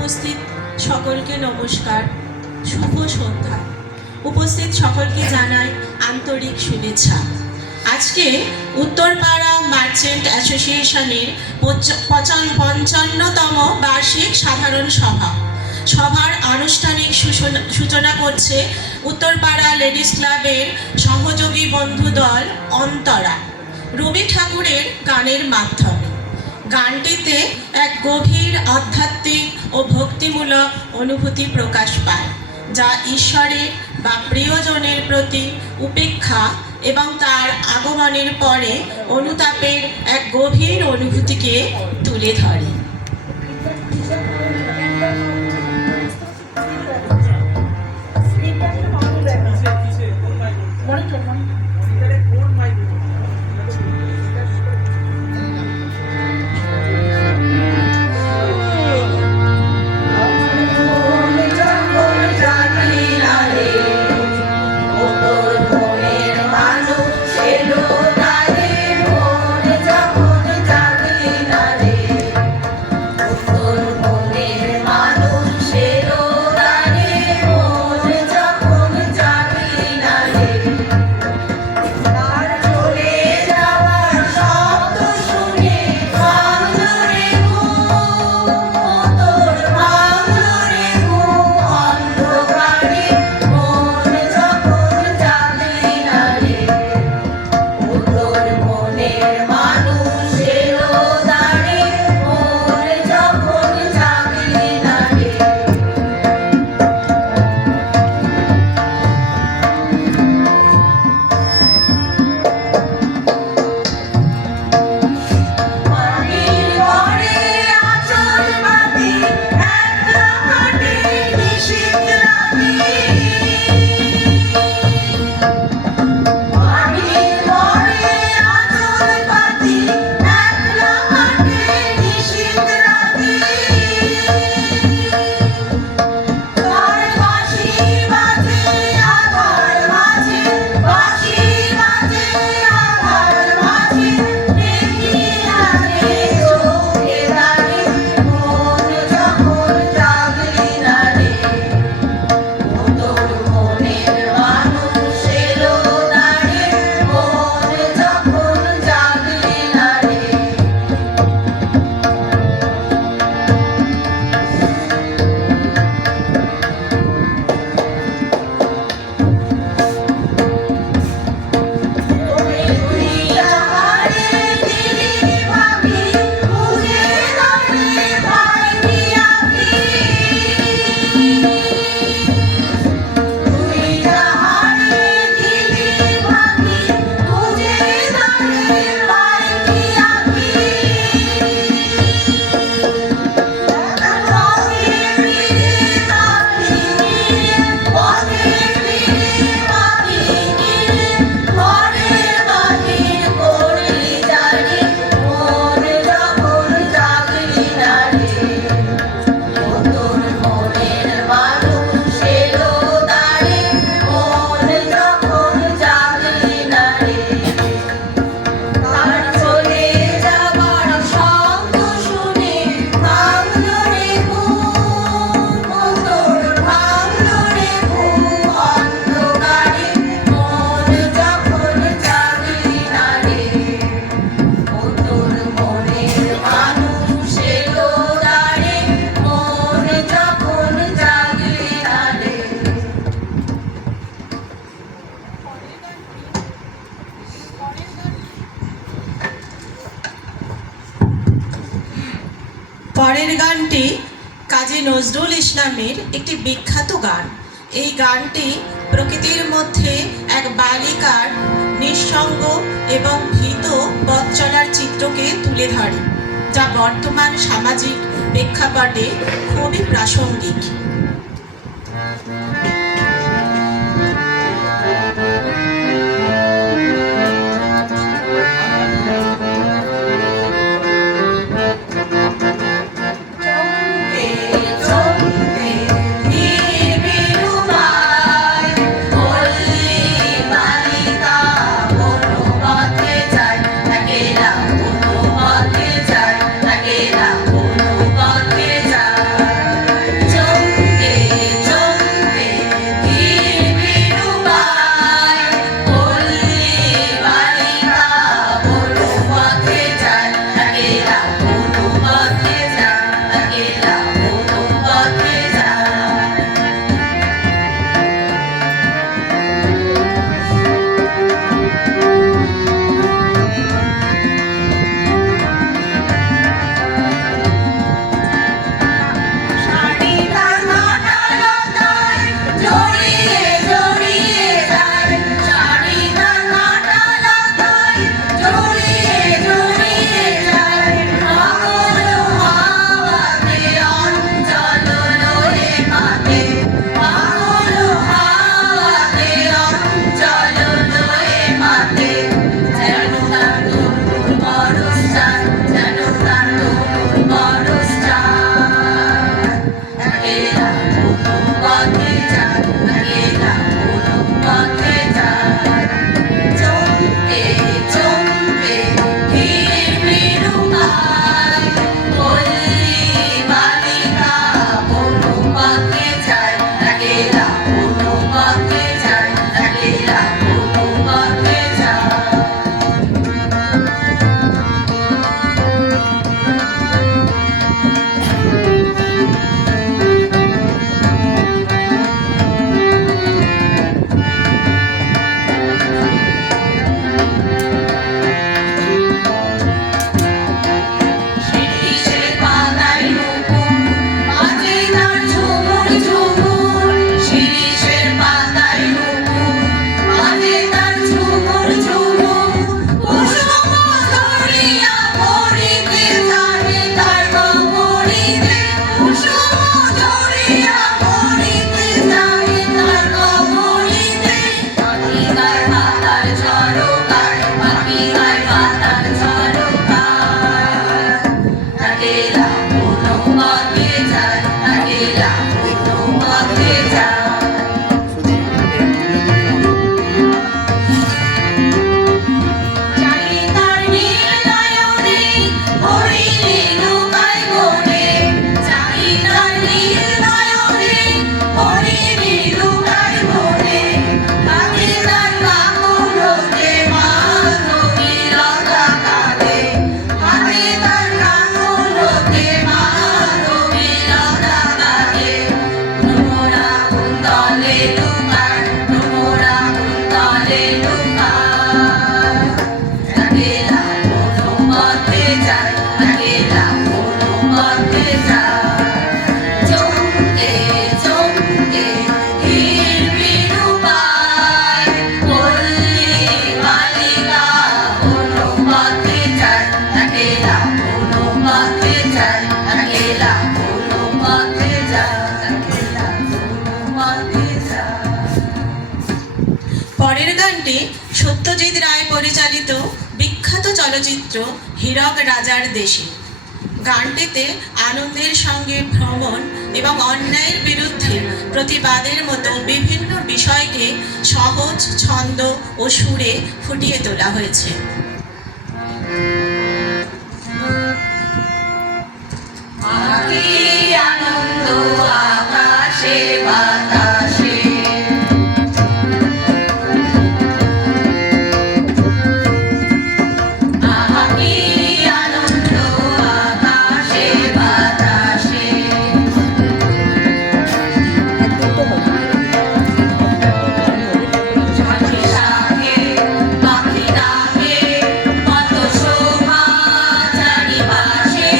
উপস্থিত সকলকে নমস্কার, শুভ সন্ধ্যা। উপস্থিত সকলকে জানাই আন্তরিক শুভেচ্ছা। আজকে উত্তরপাড়া মার্চেন্ট অ্যাসোসিয়েশনের 55তম বার্ষিক সাধারণ সভার আনুষ্ঠানিক সূচনা করছে উত্তরপাড়া লেডিস ক্লাবের সহযোগী বন্ধু দল অন্তরা রবি ঠাকুরের গানের মাধ্যমে। গানটিতে এক গভীর আধ্যাত্মিক ও ভক্তিমূলক অনুভূতি প্রকাশ পায়, যা ঈশ্বরের বা প্রিয়জনের প্রতি উপেক্ষা এবং তার আগমনের পরে অনুতাপের এক গভীর অনুভূতিকে তুলে ধরে। পরের গানটি কাজী নজরুল ইসলামের একটি বিখ্যাত গান। এই গানটি প্রকৃতির মধ্যে এক বালিকার নিঃসঙ্গ এবং ভীত পথ চলার চিত্রকে তুলে ধরে, যা বর্তমান সামাজিক প্রেক্ষাপটে খুবই প্রাসঙ্গিক। যায় পরের গানটি সত্যজিৎ রায় পরিচালিত বিখ্যাত চলচ্চিত্র হীরক রাজার দেশে। গানটিতে আনন্দের সঙ্গে ভ্রমণ এবং অন্যায়ের বিরুদ্ধে প্রতিবাদের মতো বিভিন্ন বিষয়কে সহজ ছন্দ ও সুরে ফুটিয়ে তোলা হয়েছে। আনন্দ আকাশে বাতাসে, আনন্দ আকাশে বাতাসে, শাখে শাখে পাখি ডাকে, কত শোভা চারিপাশে।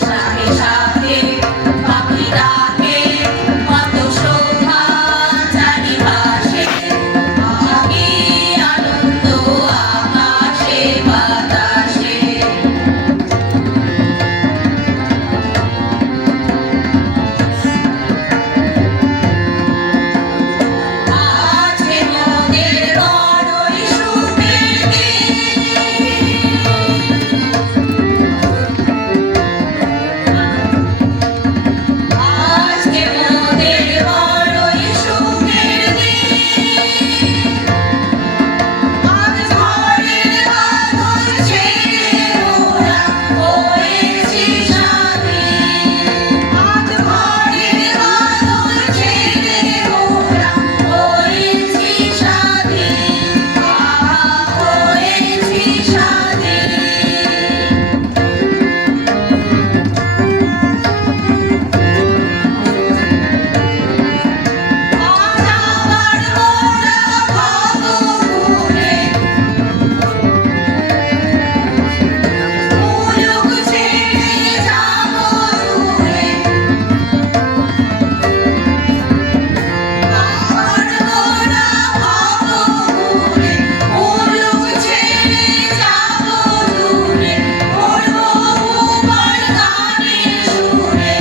শাখে শাখে পাখি ডাকে, কত শোভা চারিপাশে। আনন্দ আকাশে বাতাসে, আজকে মোদের বড়ই সুখের দিন। আজকে মোদের বড়ই সুখের দিন। আজ ঘরের বাঁধন ছেড়ে মোরা হয়েছি স্বাধীন। আজ ঘরের বাঁধন ছেড়ে মোরা হয়েছি স্বাধীন। হয়েছি স্বাধীন। আজ আবার মোরা ভব ঘুরে, মুলুক ছেড়ে যাব দূরে। আবার মোরা ভব ঘুরে, মুলুক ছেড়ে যাব দূরে। পড়বো ভুবন গানের সুরে,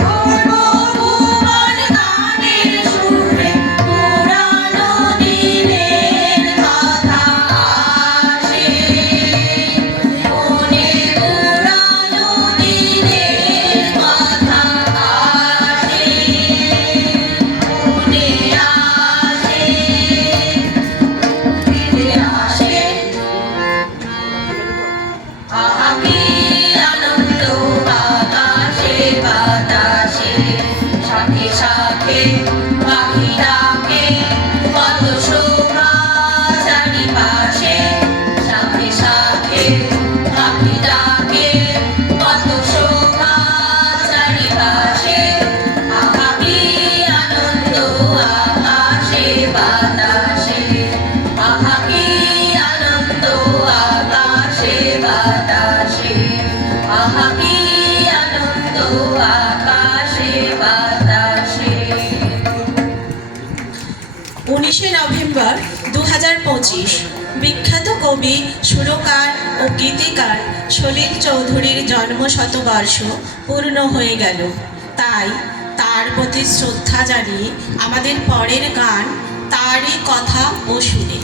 পড়বো ভুবন গানের সুরে। পুরানো দিনের কথা আসে মনে, পুরানো দিনের কথা আসে মনে, আসে ফিরে আসে। কি আনন্দ আকাশে বাতাসে, শাখে শাখে পাখি ডাকে, কত শোভা চারিপাশে। শাখে শাখে পাখি ডাকে, কত শোভা চারিপাশে। কি আনন্দ আকাশে বাতাসে, কি আনন্দ আকাশে বাতাসে, কি আনন্দ আকাশে বাতাসে। 19শে নভেম্বর 2025 বিখ্যাত কবি, সুরকার ও গীতিকার সলিল চৌধুরীর জন্মশতবর্ষ পূর্ণ হয়ে গেল। তাই তার প্রতি শ্রদ্ধা জানিয়ে আমাদের পরের গান তারই কথা ও সুরে।